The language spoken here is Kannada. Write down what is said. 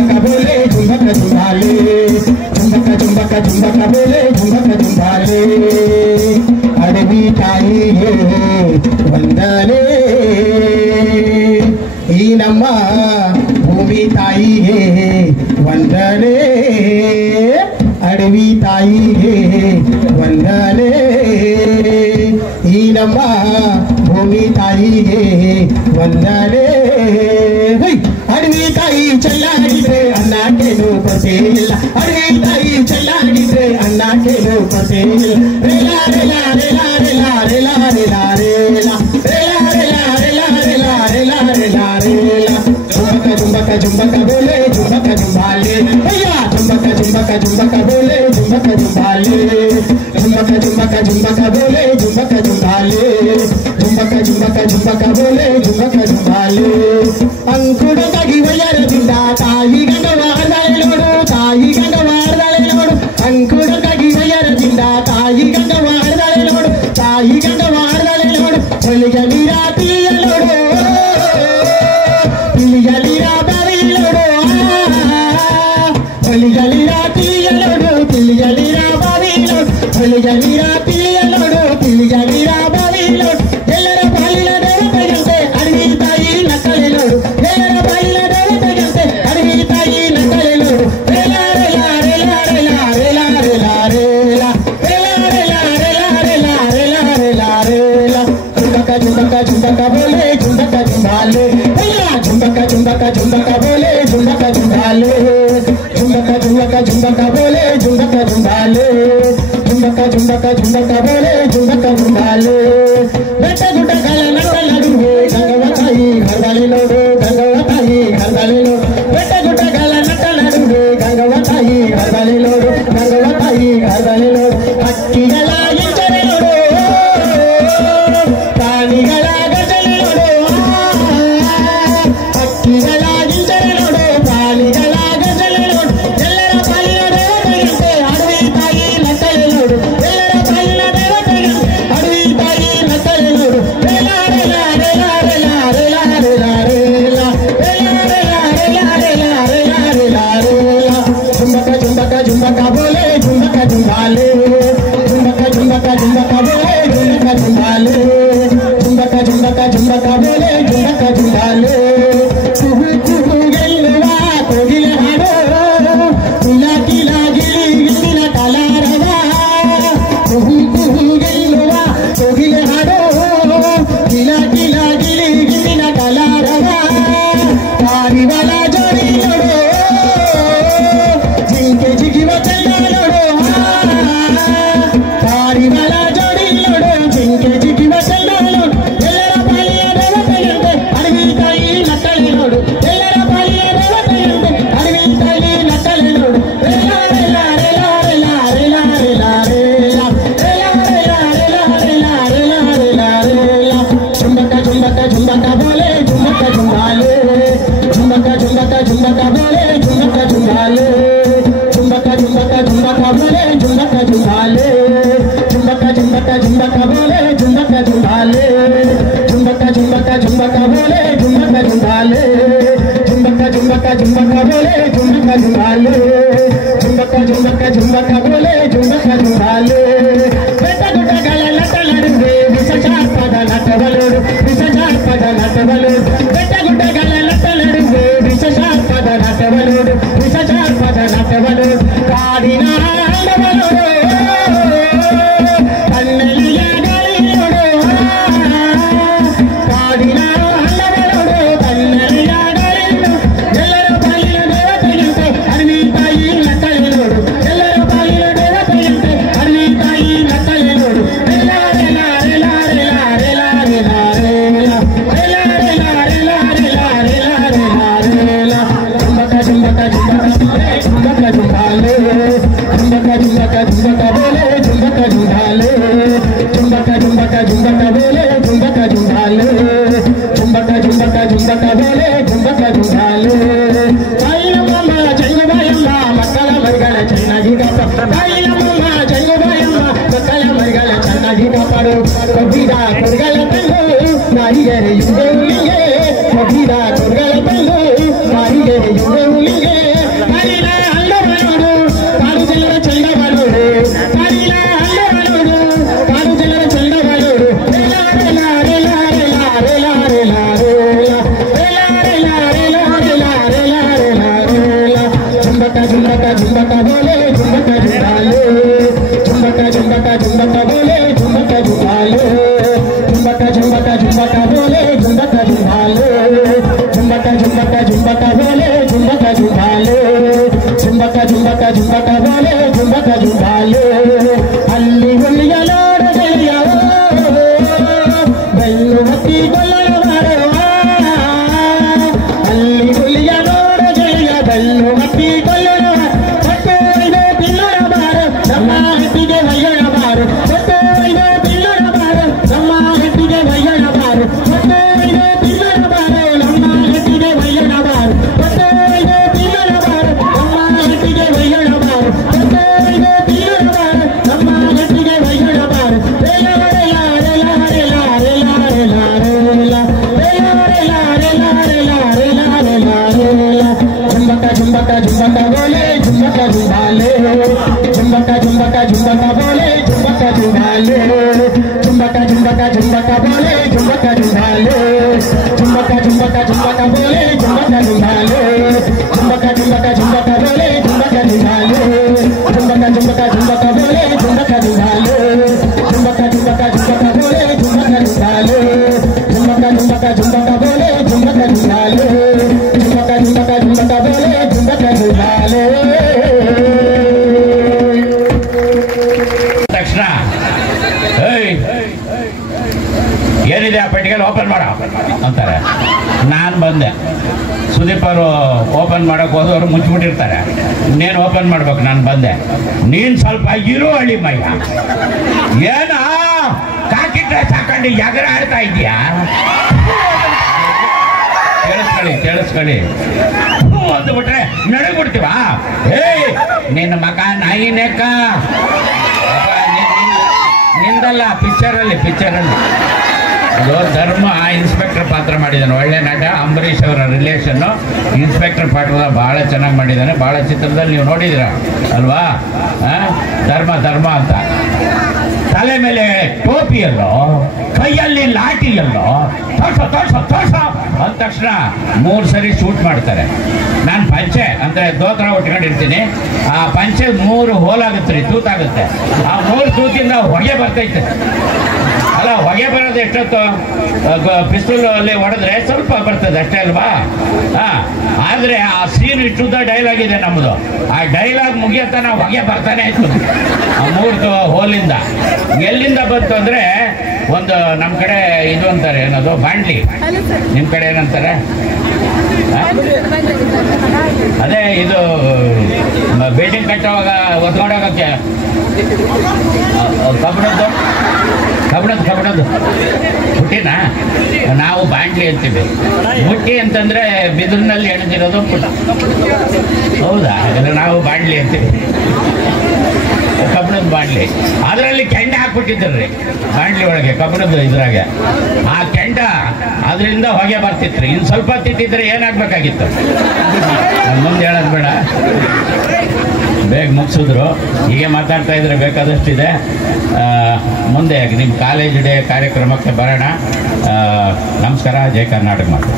झुमका बोले झुमका झुमाले झुमका झुमका झुमका बोले झुमका झुमाले अडवी ताई हे वंदने ಈ ನಮ್ಮ ಭೂಮಿ ತಾಯಿಗೆ ವಂದನೆ ಅಡವಿ ತಾಯಿಗೆ ವಂದನೆ ಈ ನಮ್ಮ ಭೂಮಿ ತಾಯಿಗೆ ವಂದನೆ ಅಡವಿ ತಾಯಿ ಚೆಲ್ಲಾಡಿದ್ರೆ ಅನ್ನಕ್ಕೇನು ಕೊರತೆ ಇಲ್ಲ ಅಡವಿ ತಾಯಿ ಚೆಲ್ಲಾಡಿದ್ರೆ ಅನ್ನಕ್ಕೇನು ಕೊರತೆ ಇಲ್ಲ ರೇಲಾ ರೇಲಾ ರೇಲಾ ರೇಲಾ ರೇಲಾ ರೇಲಾ ರೇಲಾ झुमका झुमका बोले झुमका झुमाले भैया झुमका झुमका झुमका बोले झुमका झुमाले झुमका झुमका झुमका बोले झुमका झुमाले झुमका झुमका झुमका बोले झुमका झुमाले अंकुर तगी वयरदिंद ताई गंगवारदले नोಡು ताई गंगवारदले नोಡು अंकुर तगी वयरदिंद ताई गंगवारदले नोಡು ताई गंगवारदले नोಡು ಹೊಲಿಗೆ ನೀರಾತಿಯ ನೋಡು ತಿಳಿಯಲಿರಾ ಬಾವಿಲೋಡು ಹೊಲಿಗಲಿರಾ ತಿಳಿಯಲೋಡು ತಿಳಿಯಲಿರಾ ಬಾವಿಲೋಡು ಹೊಲಿಗಲಿರಾ ತಿಳಿಯಲೋಡು ತಿಳಿಯಲಿರಾ ಬಾವಿಲೋಡು ಎಲ್ಲರ ಬಾಯಿಲ ದೇವತೆಯಂತೆ ಅಡವಿ ತಾಯಿ ನಕ್ಕಲೆ ನೋಡು ಎಲ್ಲರ ಬಾಯಿಲ ದೇವತೆಯಂತೆ ಅಡವಿ ತಾಯಿ ನಕ್ಕಲೆ ನೋಡು ರೇಲಾ ರೇಲಾ ರೇಲಾ ರೇಲಾ ರೇಲಾ ರೇಲಾ ರೇಲಾ ರೇಲಾ ರೇಲಾ ರೇಲಾ ರೇಲಾ ರೇಲಾ ರೇಲಾ झुमका झुमका झुमका बोले झुमका झुमाले भैया झुमका झुमका झुमका बोले झुमका झुमाले झुमका झुमका झुमका बोले झुमका झुमाले झुमका झुमका झुमका बोले झुमका झुमाले बेटा गुड्डा काला नट्टा नडुवे गंगवताई घरवाले नोಡು गंगवताई घरवाले नोಡು बेटा गुड्डा काला नट्टा नडुवे गंगवताई घरवाले नोಡು गंगवताई घरवाले नोಡು हक्किಗಳ ಇಂಚರೆ ನೋಡು ಪ್ರಾಣಿಗಳ ಗರ್ಜನೆ ನೋಡು ಹಕ್ಕಿಗಳ ಗಿಂಜನೆ ನೋಡು ಪ್ರಾಣಿಗಳ ಗರ್ಜನೆ ನೋಡು ಎಲ್ಲರ ಪಾಲಿನ ದೇವತೆಯಂತೆ ಅಡವಿ ತಾಯಿ ನಕ್ಕಲೆ ನೋಡು ಎಲ್ಲರ ಪಾಲಿನ ದೇವತೆಯಂತೆ ಅಡವಿ ತಾಯಿ ನಕ್ಕಲೆ ನೋಡು ರೇಲಾ ರೇಲಾ ರೇಲಾ ರೇಲಾ ರೇಲಾ ರೇಲಾ ರೇಲಾ ರೇಲಾ ರೇಲಾ ರೇಲಾ ರೇಲಾ ರೇಲಾ ರೇಲಾ झुमका झुमका झुमका बोले झुमका झुमाले झुमका झुमका झुमका बोले झुमका झुमाले झुमका झुमका झुमका बोले झुमका झुमाले कुहू कुहू ಗೆಲ್ಲುವಾ ಕೋಗಿಲೆ ಹಾಡು ಕಿಲಾ ಕಿಲಾ ಗಿಳಿ ಗಿಳಿನ ಕಲಾರವ ಕುಹೂ ಕುಹೂ ಗೆಲ್ಲುವಾ ಕೋಗಿಲೆ ಹಾಡು ಕಿಲಾ ಕಿಲಾ ಗಿಳಿ ಗಿಳಿನ ಕಲಾರವ ಪಾರಿವಾಳ ಜೋಡಿ ನೋಡು ಜಿಂಕೆ ಜಿಗಿವ ಚೆನ್ನ ನೋಡು ಪಾರಿವಾಳ ಜೋಡಿ ನೋಡು ಜಿಂಕೆ ಜಿಗಿವ ಚೆನ್ನ ನೋಡು ಎಲ್ಲರ ಪಾಲಿಯ ದೇವತೆಯಂತೆ ಅಡವಿ ತಾಯಿ ನಕ್ಕಲೆ ನೋಡು ಎಲ್ಲರ ಪಾಲಿಯ ದೇವತೆಯಂತೆ ಅಡವಿ ತಾಯಿ ನಕ್ಕಲೆ ನೋಡು ರೇಲಾ ರೇಲಾ ರೇಲಾ ರೇಲಾ ರೇಲಾ ರೇಲಾ ರೇಲಾ ರೇಲಾ ರೇಲಾ ರೇಲಾ ರೇಲಾ ರೇಲಾ ರೇಲಾ झुमका झुमका झुमका बोले झुमका झुमाले झुमका झुमका झुमका बोले झुमका झुमाले झुमका झुमका झुमका बोले झुमका झुमाले झुमका झुमका झुमका बोले झुमका झुमाले झुमका झुमका झुमका बोले झुमका झुमाले झुमका झुमका झुमका बोले झुमका झुमाले झुमका झुमका झुमका बोले झुमका झुमाले बेटा गुड्डा काला नट्टा नडुವೆ ವಿಷಚಾರ್ಪದ ನಟವಲೋಡು ವಿಷಚಾರ್ಪದ ನಟವಲೋಡು ಬೆಟ್ಟ ಗುಡ್ಡಗಳ ನಟ್ಟ ನಡುವೆ ವಿಷಚಾರ್ಪದ ನಟವಲೋಡು ವಿಷಚಾರ್ಪದ ನಟವಲೋಡು ಕಾಡಿನ ಹಣ್ಣವಲೋಡು ಕಣ್ಣಲ್ಲಿಯ ಗಾಳಿ ನೋಡು ಕಾಡಿನ ಹಣ್ಣವಲೋಡು ಕಣ್ಣಲ್ಲಿಯ ಗಾಳಿ ನೋಡು ಎಲ್ಲರ ಪಾಲಿನ ದೇವತೆಯಂತೆ ಅಡವಿ ತಾಯಿ ನಕ್ಕಲೆ ನೋಡು ಎಲ್ಲರ ಪಾಲಿನ ದೇವತೆಯಂತೆ ಅಡವಿ ತಾಯಿ ನಕ್ಕಲೆ ನೋಡು ರೇಲಾ ರೇಲಾ ರೇಲಾ ರೇಲಾ ರೇಲಾ ರೇಲಾ ರೇಲಾ ರೇಲಾ ರೇಲಾ ರೇಲಾ ರೇಲಾ ರೇಲಾ ರೇಲಾ झुमका झुमका झुमका झुमाले झुमका झुमका झुमका बोले झुमका झुमाले झुमका झुमका झुमका बोले झुमका झुमाले झुमका झुमका झुमका बोले झुमका झुमाले ताईनम्मा ಜಂಗುಬಾಯಮ್ಮ ಮಕ್ಕಳ ಮರಿಗಳ ಚೆನ್ನಾಗಿ ಕಾಪಾಡು ತಾಯಿನಮ್ಮ ಜಂಗುಬಾಯಮ್ಮ ಮಕ್ಕಳ ಮರಿಗಳ ಚೆನ್ನಾಗಿ ಕಾಪಾಡು ಕೊಬ್ಬಿದ ಕೊರಗಳ ತಂದು ನಾಯಿಗೆ ಯುಗ ಉಳಿಗೆ ಕೊಬ್ಬಿದ ಕೊರಗಳ ತಂದು ನಾಯಿಗೆ ಯುಗ ಉಳಿಗೆ झुमका झुमका झुमका बोले झुमका झुमाले झुमका झुमका झुमका बोले झुमका झुमाले झुमका झुमका झुमका बोले झुमका झुमाले झुमका झुमका झुमका बोले झुमका झुमाले झुमका झुमका झुमका बोले झुमका झुमाले झुमका झुमका झुमका बोले झुमका झुमाले झुमका झुमका झुमका बोले झुमका झुमाले झुमका झुमका झुमका बोले झुमका झुमाले ತಕ್ಷಣ ಏನಿದೆ ಆ ಪೆಟ್ಟಿಗೆಲ್ಲಿ ಓಪನ್ ಮಾಡ ಅಂತಾರೆ. ನಾನು ಬಂದೆ. ಸುದೀಪ್ ಅವರು ಓಪನ್ ಮಾಡೋಕೆ ಹೋದವರು ಮುಚ್ಚಿಬಿಟ್ಟಿರ್ತಾರೆ. ಇನ್ನೇನು ಓಪನ್ ಮಾಡ್ಬೇಕು, ನಾನು ಬಂದೆ. ನೀನು ಸ್ವಲ್ಪ ಇರು ಹಳ್ಳಿ ಮಯ್ಯ, ಏನ ಕಾಕಿ ಡ್ರೆಸ್ ಹಾಕೊಂಡು ಎಗರ ಆಡ್ತಾ ಇದೀಯಾ? ಕೇಳಿಸ್ಕೊಳ್ಳಿ ಅಂದ್ಬಿಟ್ರೆ ನಡಗ್ಬಿಡ್ತೀವ. ನಿನ್ನ ಮಗ ನಾಯಿನೇಕ ನಿಂದಲ್ಲ, ಪಿಕ್ಚರಲ್ಲಿ ಇದು ಧರ್ಮ ಇನ್ಸ್ಪೆಕ್ಟರ್ ಪಾತ್ರ ಮಾಡಿದ್ದಾನೆ. ಒಳ್ಳೆ ನಟ. ಅಂಬರೀಷ್ ಅವರ ರಿಲೇಷನ್ನು. ಇನ್ಸ್ಪೆಕ್ಟರ್ ಪಾತ್ರ ಭಾಳ ಚೆನ್ನಾಗಿ ಮಾಡಿದ್ದಾನೆ. ಭಾಳ ಚಿತ್ರದಲ್ಲಿ ನೀವು ನೋಡಿದಿರ ಅಲ್ವಾ? ಧರ್ಮ ಅಂತ. ತಲೆ ಮೇಲೆ ಟೋಪಿಯಲ್ಲೋ, ಕೈಯಲ್ಲಿ ಲಾಠಿಯಲ್ಲೋ ತೋರ್ಸ ಅಂದ ತಕ್ಷಣ 3 ಸರಿ ಶೂಟ್ ಮಾಡ್ತಾರೆ. ನಾನು ಪಂಚೆ ಅಂದರೆ ದೋತ್ರ ಉಟ್ಕೊಂಡಿರ್ತೀನಿ. ಆ ಪಂಚೆ 3 ಹೋಲಾಗುತ್ತೆ ರೀ, ತೂತಾಗುತ್ತೆ. ಆ 3 ತೂತಿಂದ ಹೊಗೆ ಬರ್ತೈತೆ. ಅಲ್ಲ, ಹೊಗೆ ಬರೋದು ಎಷ್ಟೊತ್ತು? ಪಿಸ್ತೂಲ್ ಅಲ್ಲಿ ಹೊಡೆದ್ರೆ ಸ್ವಲ್ಪ ಬರ್ತದೆ ಅಷ್ಟೇ ಅಲ್ವಾ? ಆದರೆ ಆ ಸೀನ್ ಇಷ್ಟುದ್ದ ಡೈಲಾಗ್ ಇದೆ ನಮ್ಮದು. ಆ ಡೈಲಾಗ್ ಮುಗಿಯತ್ತಾನ ಹೊಗೆ ಬರ್ತಾನೆ ಆಯ್ತು ಆ 3 ಹೋಲಿಂದ. ಎಲ್ಲಿಂದ ಬಂತು ಅಂದರೆ, ಒಂದು ನಮ್ಮ ಕಡೆ ಇದು ಅಂತಾರೆ, ಏನದು ಬಾಂಡ್ಲಿ. ನಿಮ್ಮ ಕಡೆ ಏನಂತಾರೆ? ಅದೇ ಇದು ಬಿಲ್ಡಿಂಗ್ ಕಟ್ಟುವಾಗ ಒತ್ಕೊಂಡೋಗಕ್ಕೆ ಕಬ್ಬಣದ್ದು ಹುಟ್ಟಿನ ನಾವು ಬಾಂಡ್ಲಿ ಅಂತೀವಿ. ಹುಟ್ಟಿ ಅಂತಂದ್ರೆ ಬಿದಿರಿನಲ್ಲಿ ಎಣದಿರೋದು. ಹೌದಾ? ನಾವು ಬಾಂಡ್ಲಿ ಅಂತೀವಿ. ಕಬ್ಬಣದ ಬಾಂಡ್ಲಿ. ಅದರಲ್ಲಿ ಕೆಂಡ ಹಾಕ್ಬಿಟ್ಟಿದ್ರಿ ಬಾಂಡ್ಲಿ ಒಳಗೆ, ಕಬ್ಬಣದ ಇದ್ರಾಗೆ. ಆ ಕೆಂಡ ಅದರಿಂದ ಹೊಗೆ ಬರ್ತಿತ್ರಿ. ಇನ್ನು ಸ್ವಲ್ಪ ತಿಂತಿದ್ರೆ ಏನಾಗಬೇಕಾಗಿತ್ತು? ಮುಂದೆ ಹೇಳೋದು ಬೇಡ, ಬೇಗ ಮುಗಿಸಿದ್ರು. ಹೀಗೆ ಮಾತಾಡ್ತಾ ಇದ್ರೆ ಬೇಕಾದಷ್ಟಿದೆ. ಮುಂದೆ ನಿಮ್ಮ ಕಾಲೇಜ್ ಡೇ ಕಾರ್ಯಕ್ರಮಕ್ಕೆ ಬರೋಣ. ನಮಸ್ಕಾರ. ಜೈ ಕರ್ನಾಟಕ ಮಾತು.